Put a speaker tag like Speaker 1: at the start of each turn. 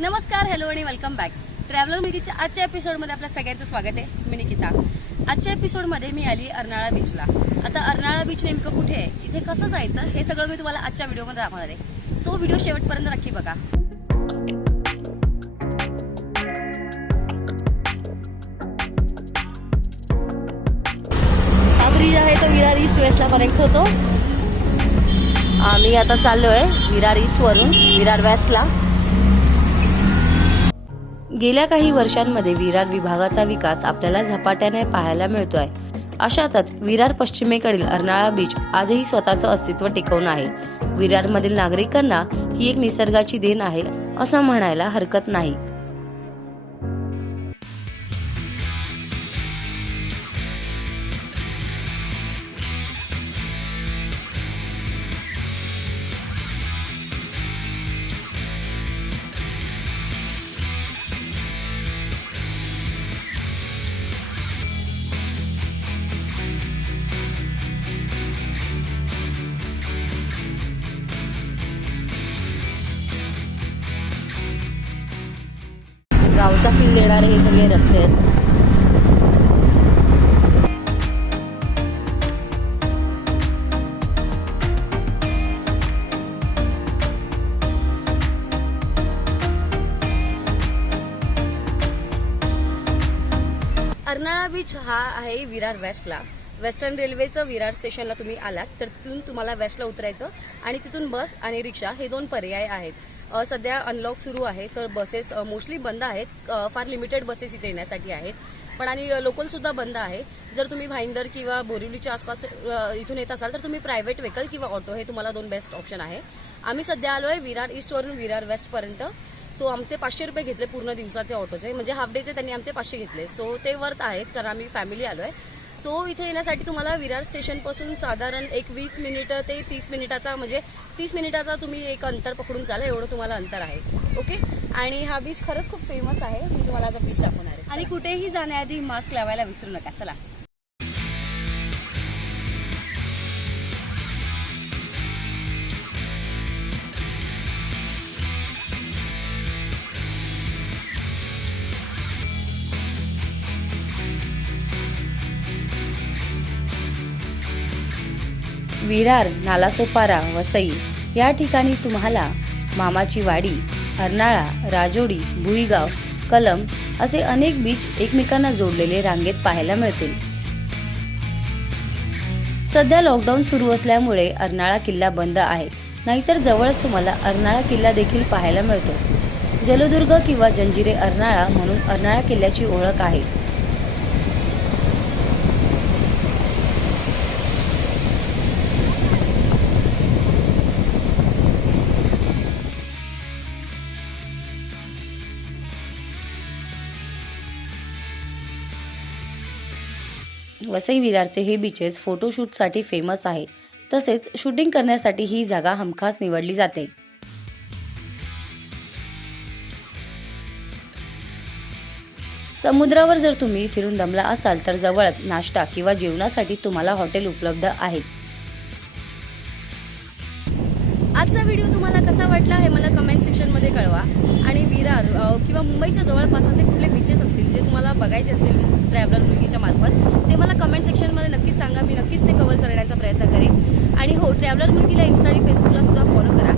Speaker 1: नमस्कार हॅलो आणि welcome back traveller मिकीच्या आजच्या एपिसोडमध्ये आपल्या सगळ्यांचं स्वागत आहे. मी निकिता. आजच्या एपिसोडमध्ये मी आली अर्नाळा बीचला आता अर्नाळा बीच नेमकं कुठे आहे? इथे कसं जायचं? हे सगळं मी तुम्हाला आजच्या व्हिडिओमध्ये दाखवणार आहे. तो व्हिडिओ शेवटपर्यंत नक्की बघा. हा ब्रिज आहे तो विरार ईस्ट वेस्टला कनेक्ट होतो. आम्ही आता चाललो आहे विरार ईस्टवरून विरार वेस्टला गेल्या काही वर्षांमध्ये विरार विभागाचा विकास आपल्याला झपाट्याने पाहायला मिळतोय. अशातच विरार पश्चिमेकडील अर्नाळा बीच आजही स्वतःचं अस्तित्व टिकवून आहे. विरारमधील नागरिकांना ही एक निसर्गाची देण आहे असं म्हणायला हरकत नाही. गावचा फील देणारे हे सगळे रस्ते आहेत. अर्नाळा बीच हा आहे विरार वेस्टला वेस्टर्न रेल्वेचं विरार स्टेशनला तुम्ही आलात तर तिथून तुम्हाला वेस्टला उतरायचं आणि तिथून बस आणि रिक्षा हे दोन पर्याय आहेत. सध्या अनलॉक सुरू आहे तर बसेस मोस्टली बंद आहेत. फार लिमिटेड बसेस इथे येण्यासाठी आहेत. पण आणि लोकलसुद्धा बंद आहे. जर तुम्ही भाईंदर किंवा बोरिवलीच्या आसपास इथून येत असाल तर तुम्ही प्रायव्हेट व्हेकल किंवा ऑटो हे तुम्हाला दोन बेस्ट ऑप्शन आहे. आम्ही सध्या आलो आहे विरार ईस्टवरून विरार वेस्टपर्यंत सो आमचे पाचशे रुपये घेतले पूर्ण दिवसाचे ऑटोचे म्हणजे हाफ डेचे त्यांनी आमचे पाचशे घेतले. सो ते वर्थ आहेत कारण आम्ही फॅमिली आलो आहे सो इथे येण्यासाठी तुम्हाला विरार स्टेशनपासून साधारण एक वीस मिनिटं ते तीस मिनिटाचा म्हणजे तीस मिनिटाचा तुम्ही एक अंतर पकडून चाला एवढं तुम्हाला अंतर आहे. ओके? आणि हा बीच खरंच खूप फेमस आहे. मी तुम्हाला आता बीच दाखवणार आहे. आणि कुठेही जाण्याआधी मास्क लावायला विसरू नका. चला. विरार नालासोपारा वसई या ठिकाणी तुम्हाला मामाची वाडी अर्नाळा राजोडी भुईगाव कलम असे अनेक बीच एकमेकांना जोडलेले रांगेत पाहायला मिळतील. सध्या लॉकडाऊन सुरू असल्यामुळे अर्नाळा किल्ला बंद आहे. नाहीतर जवळच तुम्हाला अर्नाळा किल्ला देखील पाहायला मिळतो. जलदुर्ग किंवा जंजिरे अर्नाळा म्हणून अर्नाळा किल्ल्याची ओळख आहे. वसई विरारचे हे बीचेस फोटोशूटसाठी फेमस आहे. तसेच शूटिंग करण्यासाठी ही जागा हमखास निवडली जाते. समुद्रावर जर तुम्ही फिरून दमला असाल तर जवळच नाश्ता किंवा जेवणासाठी तुम्हाला हॉटेल उपलब्ध आहेत आजचा व्हिडिओ तुम्हाला कसा वाटला हे मला कमेंट सेक्शनमध्ये कळवा. आणि विरार किंवा मुंबईच्या जवळपास असे कुठले बीचेस असतील तुम्हाला बघायचे असतील ट्रॅव्हलर मुलगीच्या मार्फत ते मला कमेंट सेक्शनमध्ये नक्कीच सांगा. मी नक्कीच ते कवर करण्याचा प्रयत्न करेन. आणि हो ट्रॅव्हलर मुलगीला इन्स्टा आणि फेसबुकला सुद्धा फॉलो करा.